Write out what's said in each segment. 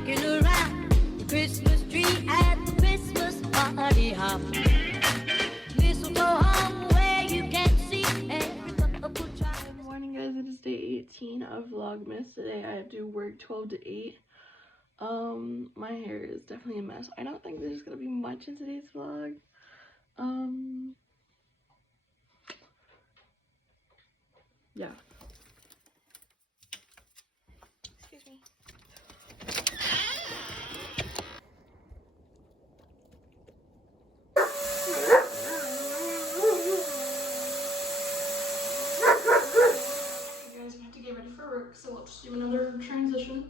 rocking around the Christmas tree at the Christmas party hop. Mistletoe hung where you can see every couple try. Good morning, guys. It is day 18 of Vlogmas. Today I have to work 12 to 8. My hair is definitely a mess. I don't think there's gonna be much in today's vlog. Yeah. Excuse me. You guys have to get ready for work, so we'll just do another transition.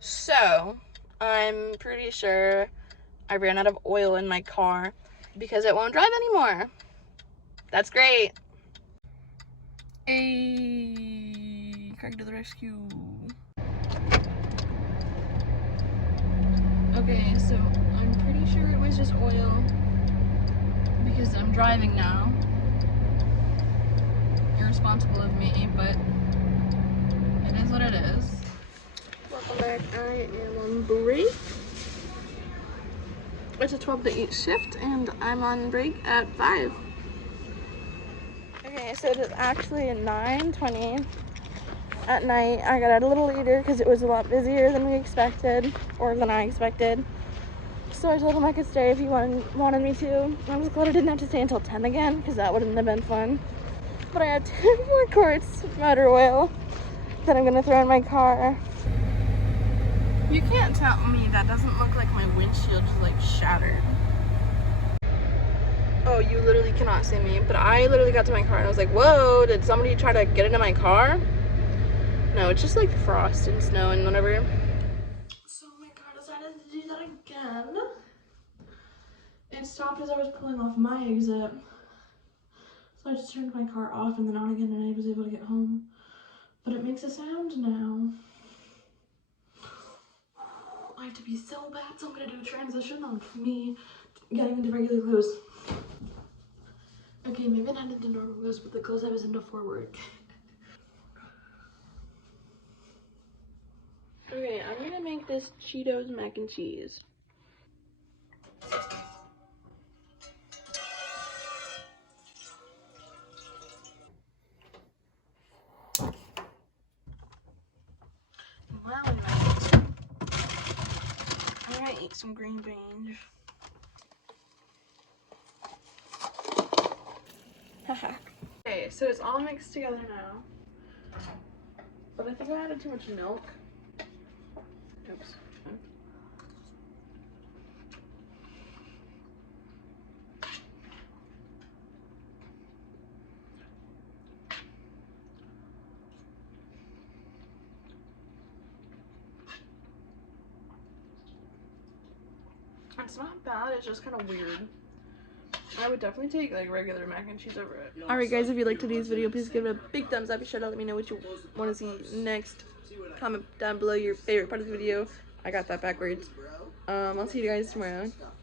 So, I'm pretty sure I ran out of oil in my car because it won't drive anymore. That's great. Hey, Craig to the rescue. Okay, so I'm pretty sure it was just oil because I'm driving now. Irresponsible of me, but it is what it is. Welcome back. I am on break. It's a 12 to 8 shift and I'm on break at 5. Okay, so it is actually 9:20 at night. I got out a little later because it was a lot busier than we expected, or than I expected. So I told him I could stay if he wanted me to. I was glad I didn't have to stay until 10 again because that wouldn't have been fun. But I have 2 more quarts of motor oil that I'm gonna throw in my car. You can't tell me that doesn't look like my windshield is like shattered. Oh, you literally cannot see me, but I literally got to my car and I was like, whoa, did somebody try to get into my car? No, it's just like frost and snow and whatever. So my car decided to do that again. It stopped as I was pulling off my exit. So I just turned my car off and then on again and I was able to get home. But it makes a sound now. I have to be so bad, so I'm gonna do a transition on me getting into regular clothes. Okay, maybe not into normal clothes, but the clothes I was into for work. Okay, I'm gonna make this Cheetos mac and cheese. Wow, I'm gonna eat some green beans. Haha. Okay, so it's all mixed together now. But I think I added too much milk. Oops. It's not bad, it's just kind of weird. I would definitely take like regular mac and cheese over it. Alright guys, if you liked today's video, please give it a big thumbs up. Be sure to let me know what you want to see next. Comment down below your favorite part of the video. I got that backwards. I'll see you guys tomorrow.